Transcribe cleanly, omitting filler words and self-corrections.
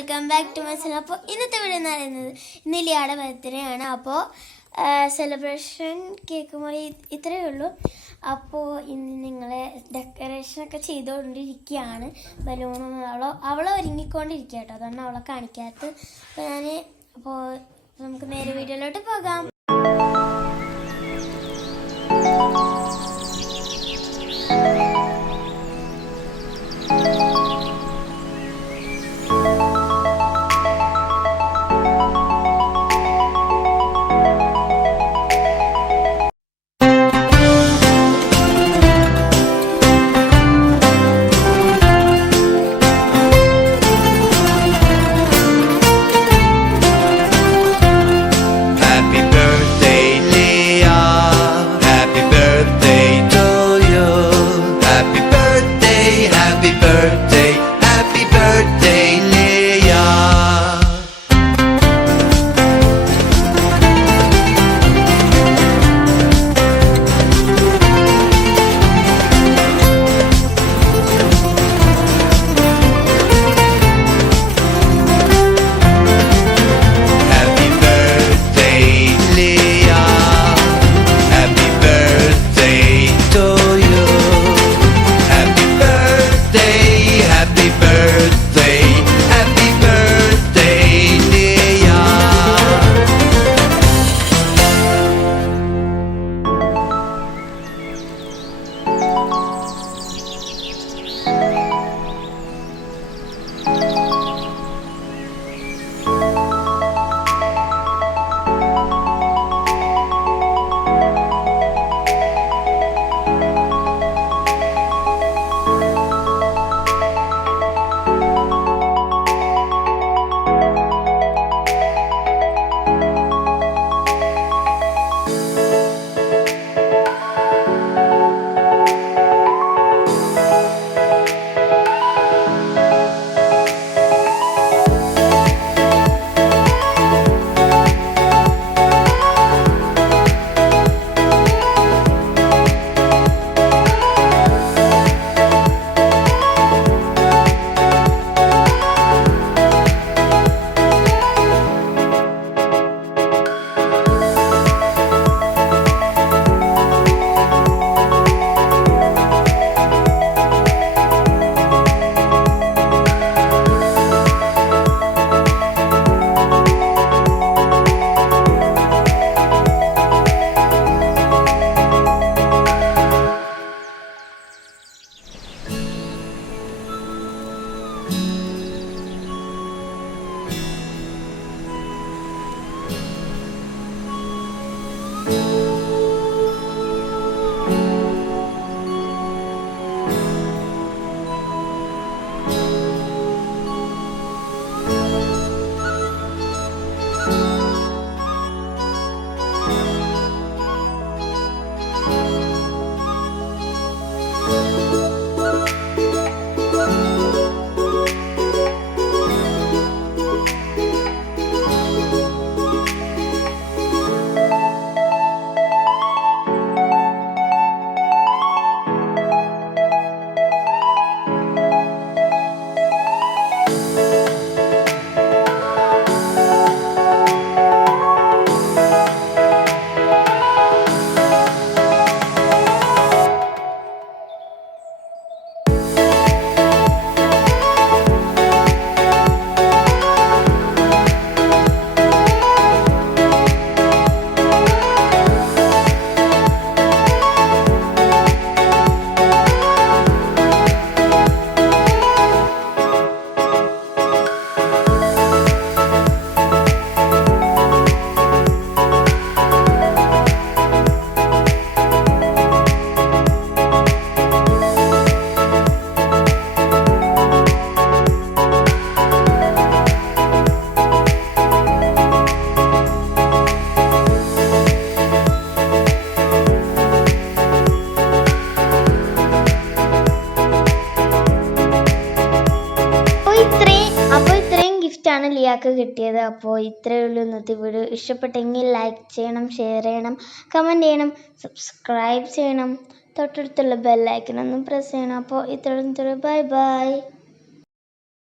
Welcome back to my channel. അപ്പോൾ ഇന്നത്തെ video എന്ന് പറയുന്നത് ഇന്ന് ലിയാടെ ബർത്ത്ഡേ ആണ്. അപ്പോൾ സെലിബ്രേഷൻ കേക്ക് മുറി ഇത്രയേ ഉള്ളൂ. അപ്പോൾ ഇന്ന് നിങ്ങളെ ഡെക്കറേഷനൊക്കെ ചെയ്തുകൊണ്ടിരിക്കുകയാണ്. ബലൂണും അവളെ ഒരുങ്ങിക്കൊണ്ടിരിക്കുക കേട്ടോ, അതാണ് അവളെ കാണിക്കാത്തത്. അപ്പോൾ നമുക്ക് നേരെ വീഡിയോയിലോട്ട് പോകാം. ാണ് ലിയാക്ക് കിട്ടിയത്. അപ്പോൾ ഇത്രയേ ഉള്ളൂ ഇന്നത്തെ വീഡിയോ. ഇഷ്ടപ്പെട്ടെങ്കിൽ ലൈക്ക് ചെയ്യണം, ഷെയർ ചെയ്യണം, കമൻറ്റ് ചെയ്യണം, സബ്സ്ക്രൈബ് ചെയ്യണം, തൊട്ടടുത്തുള്ള ബെല്ലൈക്കൺ ഒന്ന് പ്രസ് ചെയ്യണം. അപ്പോൾ ഇത്രയും ബൈ ബൈ.